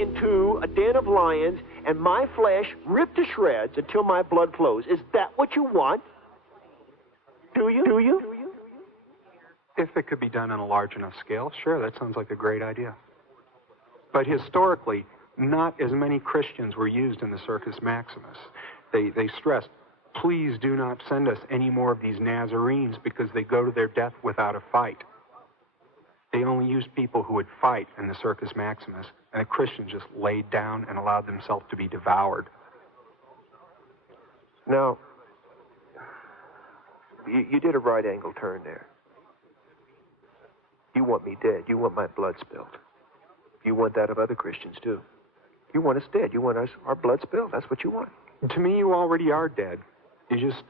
into a den of lions and my flesh ripped to shreds until my blood flows. Is that what you want? Do you? Do you? If it could be done on a large enough scale, sure, that sounds like a great idea. But historically, not as many Christians were used in the Circus Maximus. They stressed, please do not send us any more of these Nazarenes because they go to their death without a fight. They only used people who would fight in the Circus Maximus, and the Christians just laid down and allowed themselves to be devoured. Now, you did a right-angle turn there. You want me dead. You want my blood spilled. You want that of other Christians, too. You want us dead. You want our blood spilled. That's what you want. To me, you already are dead. You just...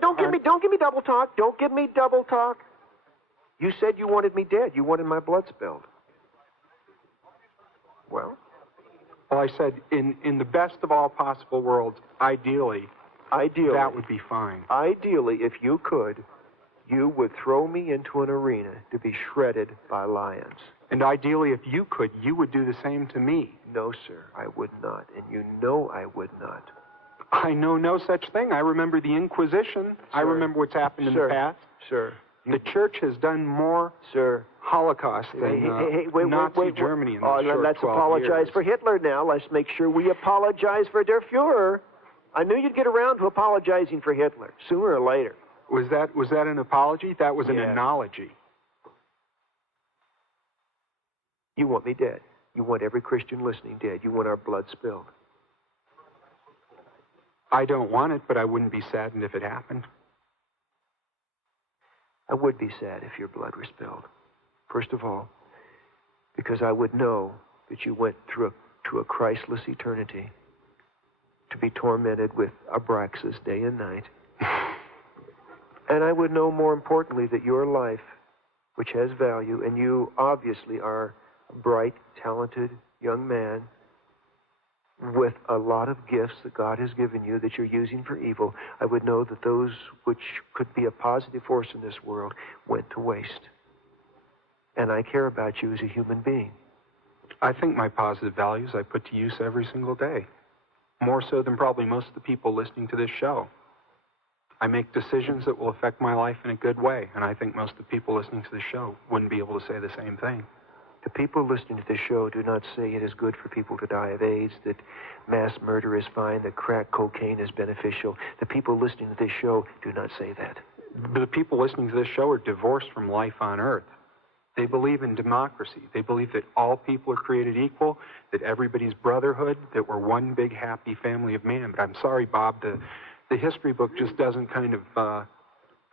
Don't give me double talk. Don't give me double talk. You said you wanted me dead. You wanted my blood spilled. Well? Well, I said, in the best of all possible worlds, ideally, that would be fine. Ideally, if you could, you would throw me into an arena to be shredded by lions. And ideally, if you could, you would do the same to me. No, sir, I would not. And you know I would not. I know no such thing. I remember the Inquisition. Sir, I remember what's happened in the past. Sir. The church has done more Holocaust than Nazi Germany in the short 12 years. Let's apologize for Hitler now. Let's make sure we apologize for Der Fuhrer. I knew you'd get around to apologizing for Hitler, sooner or later. Was that an apology? That was an analogy. You want me dead. You want every Christian listening dead. You want our blood spilled. I don't want it, but I wouldn't be saddened if it happened. I would be sad if your blood were spilled. First of all, because I would know that you went through to a Christless eternity to be tormented with Abraxas day and night. And I would know, more importantly, that your life, which has value, and you obviously are a bright, talented young man with a lot of gifts that God has given you that you're using for evil, I would know that those which could be a positive force in this world went to waste. And I care about you as a human being. I think my positive values I put to use every single day. More so than probably most of the people listening to this show. I make decisions that will affect my life in a good way, and I think most of the people listening to this show wouldn't be able to say the same thing. The people listening to this show do not say it is good for people to die of AIDS, that mass murder is fine, that crack cocaine is beneficial. The people listening to this show do not say that. The people listening to this show are divorced from life on Earth. They believe in democracy. They believe that all people are created equal, that everybody's brotherhood, that we're one big happy family of man. But I'm sorry, Bob, the history book just doesn't kind of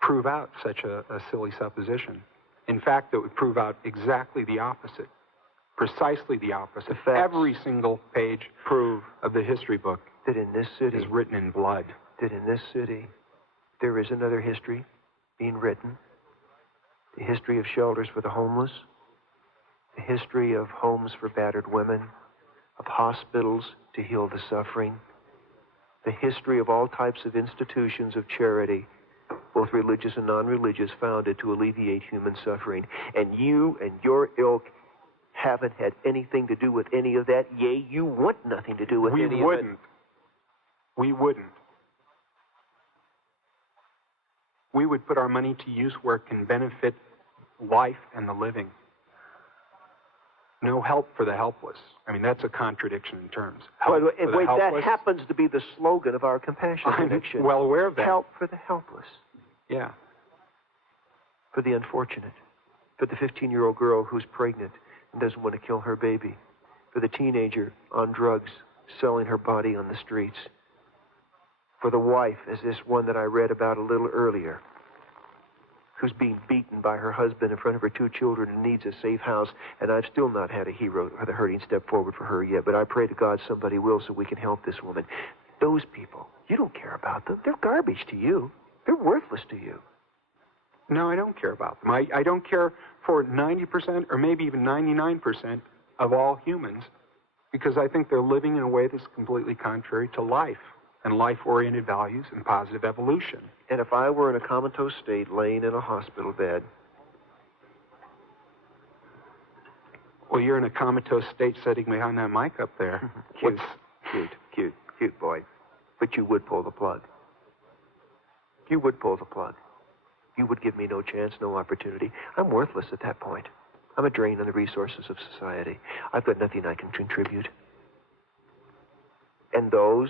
prove out such a silly supposition. In fact, it would prove out exactly the opposite, precisely the opposite. Every single page of the history book that in this city is written in blood. That in this city there is another history being written. The history of shelters for the homeless, the history of homes for battered women, of hospitals to heal the suffering, the history of all types of institutions of charity, both religious and non-religious, founded to alleviate human suffering. And you and your ilk haven't had anything to do with any of that. Yea, you want nothing to do with any of it. We wouldn't. We would put our money to use where it can benefit life and the living. No help for the helpless. I mean, that's a contradiction in terms. Wait, that happens to be the slogan of our Compassion Connection. I'm well aware of that. Help for the helpless. Yeah. For the unfortunate. For the 15-year-old girl who's pregnant and doesn't want to kill her baby. For the teenager on drugs, selling her body on the streets. For the wife, as this one that I read about a little earlier, who's being beaten by her husband in front of her 2 children and needs a safe house. And I've still not had a hero or the hurting step forward for her yet, but I pray to God somebody will so we can help this woman. Those people, you don't care about them. They're garbage to you. They're worthless to you. No, I don't care about them. I don't care for 90% or maybe even 99% of all humans because I think they're living in a way that's completely contrary to life and life-oriented values and positive evolution. And if I were in a comatose state laying in a hospital bed, Well, you're in a comatose state sitting behind that mic up there. Cute, cute boy. But you would pull the plug. You would pull the plug. You would give me no chance, no opportunity. I'm worthless at that point. I'm a drain on the resources of society. I've got nothing I can contribute. And those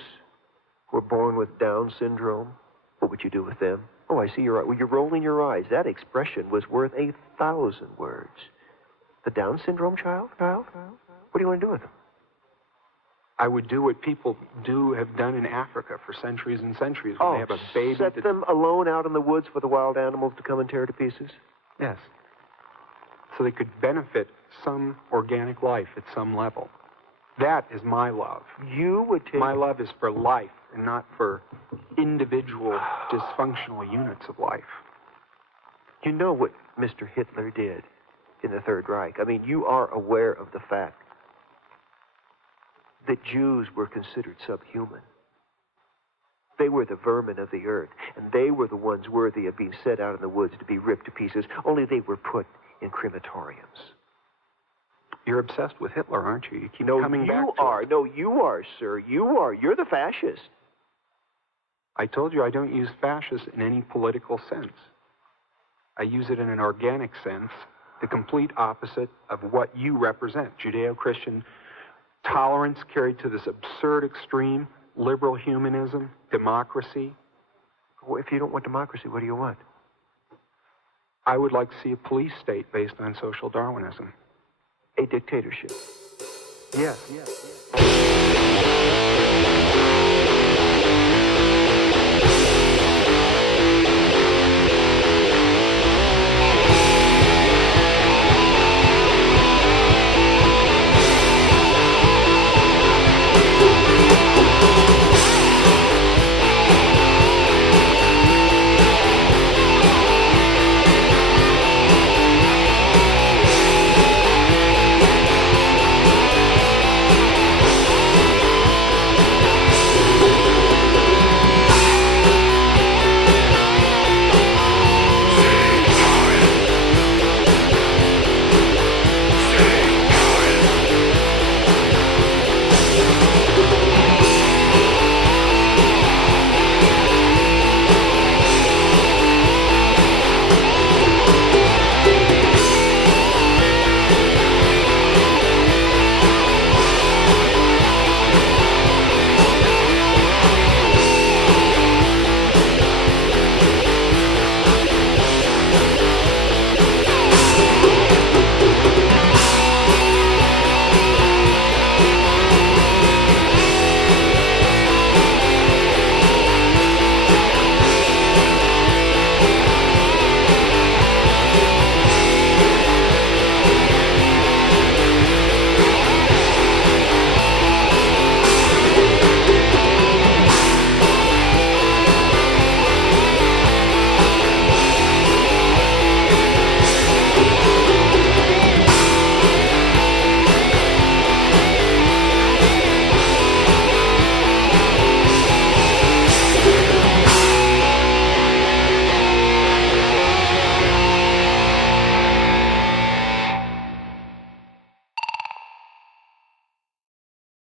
who are born with Down syndrome, what would you do with them? Oh, I see you're rolling your eyes. That expression was worth 1,000 words. The Down syndrome child? What do you want to do with them? I would do what people have done in Africa for centuries and centuries. When they have a baby set them alone out in the woods for the wild animals to come and tear to pieces? Yes. So they could benefit some organic life at some level. That is my love. You would take... My love is for life and not for individual dysfunctional units of life. You know what Mr. Hitler did in the Third Reich. I mean, you are aware of the fact that Jews were considered subhuman. They were the vermin of the earth, and they were the ones worthy of being set out in the woods to be ripped to pieces, only they were put in crematoriums. You're obsessed with Hitler, aren't you? You keep coming back to it. No, you are, sir. You are. You're the fascist. I told you I don't use fascist in any political sense. I use it in an organic sense, the complete opposite of what you represent. Judeo-Christian tolerance carried to this absurd extreme, liberal humanism, democracy. Well, if you don't want democracy, what do you want? I would like to see a police state based on social Darwinism. A dictatorship. Yes.